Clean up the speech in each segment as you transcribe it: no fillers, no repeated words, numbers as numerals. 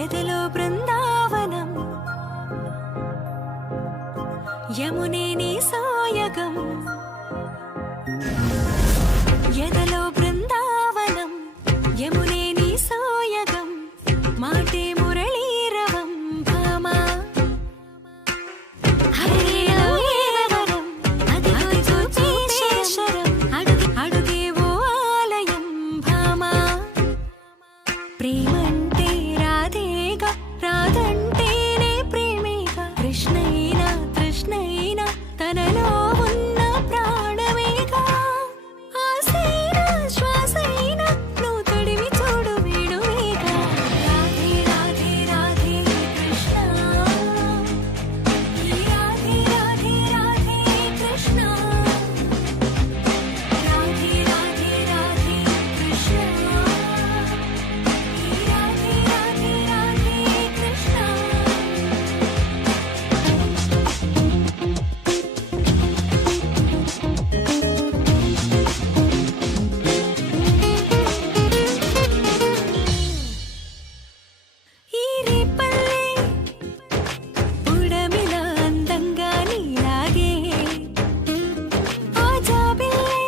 ఎదలో బృందావనం యమునే నీ సాయగం ఎదలో బృందావనం యమునే నీ సాయగం మాటే మురళీరవం భామా అడుగేవో ఆలయం భామా ప్రేమంటే రాధేగా రాధంటేనే ప్రేమేగా కృష్ణైనా తృష్ణైనా తనలో ఉన్న ప్రాణమేగా ఆసైనా శ్వాసైనా నువ్వు తొడివి చూడు వేడువేగా రాధే రాధే రాధే కృష్ణ ఈ రాధే రాధే రాధే కృష్ణ రాధే రాధే రాధే కృష్ణ ఈ రాధే రాధే రాధే కృష్ణ ఈ రేపల్లె ఉడమిలా అందంగా నీలాగే ఆ జాబిల్లే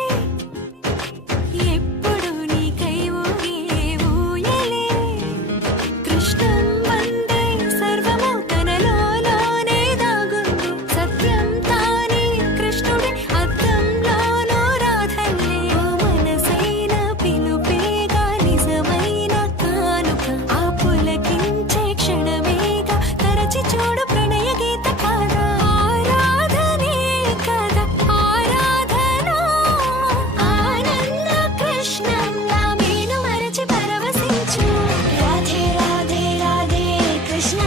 ఎప్పుడు నీకై ఊగే ఊయలే కృష్ణం వందే సర్వము తనలోనే దాగుంది సత్యం తానే కృష్ణుడి అద్దంలోనూ రాధల్లే ఓ మనసైన పిలుపేగా నిజమైన కానుక ఆ పులకించే క్షణమేగా తరచి చూడు ప్రణయ గీత కాదా ఆరాధనే కదా ఆరాధన ఆనంద కృష్ణంలా మేను మరచి పరవశించు రాధే రాధే రాధే కృష్ణ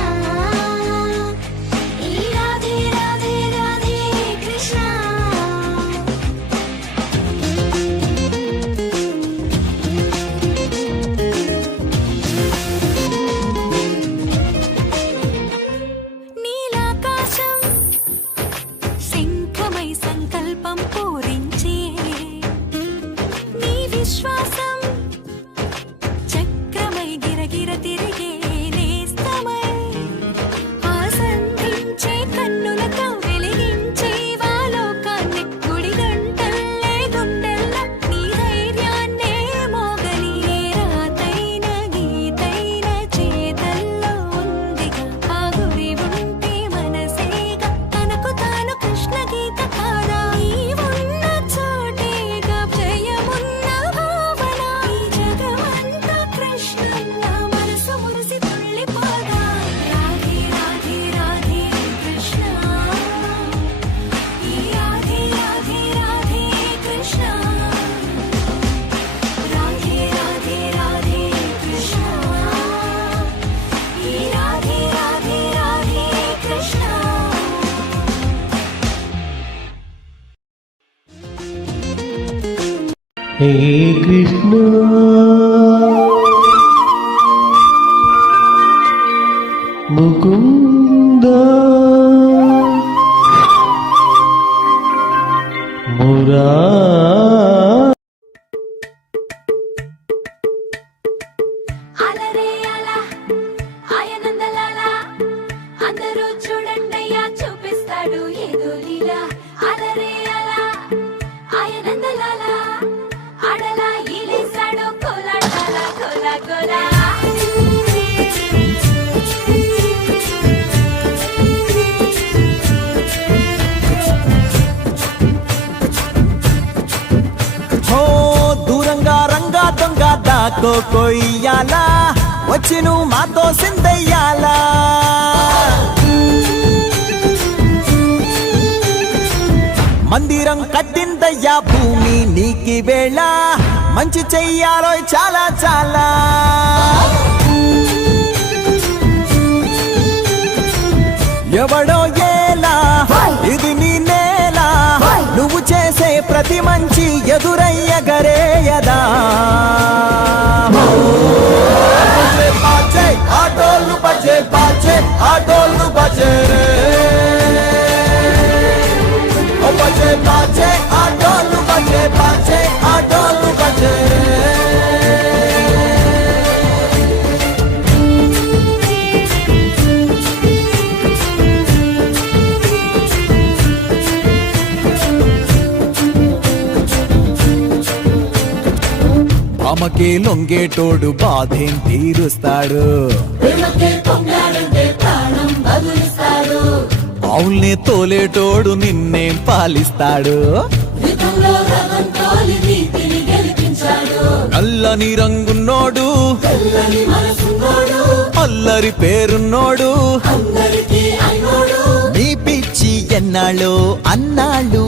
ఈ రాధే రాధే రాధే కృష్ణ నీలాకాశం శంఖమై సంకల్పం పూరించే నీ విశ్వాసం చక్రమై గిరగిర తిరిగే నేస్తమై ఆసంధించే కన్నులతో వెలిగించే వాలోకాన్ని గుడి గంటల్లే గుండెల్లో నీ ధైర్యాన్నే మోగని ఏ రాతైన గీతైన చేతల్లో ఉందిగా ఆ గురి ఉంటే మనసేగా తనకు తాను కృష్ణ గీత కాదా నీవున్న చోటేగా జయమున్న భావన ఈ జగమంతా కృష్ణంలా మనసు మురిసి తుళ్ళిపోగా రాధే రాధే రాధే కృష్ణ ఈ రాధే రాధే రాధే కృష్ణ రాధే రాధే రాధే కృష్ణ ఈ రాధే రాధే రాధే కృష్ణ హే కృష్ణ ముకుంద మురా అలరే అలా ఆయనందలాలా అందరూ చూడండయ్యా చూపిస్తాడు ఏదో లీలా అలరే అలా ఆయనందలాలా ఆడలా ఈలేశాడు కోలాటాల కోలా కోలా హో దూరంగా రంగా దొంగ దాకో కొయ్యాలా వచ్చి నువ్వు మాతో సిందయ్యాలా మందిరం కట్టిందయ్యా భూమి నీకి వేళ మంచి చెయ్యాలో చాలా చాలా ఎవడో ఏలా ఇది నీ నేల నువ్వు చేసే ప్రతి మంచి ఎదురయ్యగరేయదా ఆటోలు బజే బాజే ఆటోలు బజే రే ఓ బజే బాజే ఆటోలు బజే బాజే ఆటోలు బజే ప్రేమకే లొంగేటోడు బాధేం తీరుస్తాడు ప్రేమకే పొంగాడంటే ప్రాణం బదులిస్తాడు ఆవుల్ని తోలేటోడు నిన్నేం పాలిస్తాడు యుద్ధంలో రథం తోలి నీతిని గెలిపించాడు నల్లని రంగున్నోడు తెల్లని మనసున్నోడు అల్లరి పేరున్నోడు అందరికీ అయినోడు నీ పిచ్చి ఎన్నాళ్ళు అన్నాళ్ళు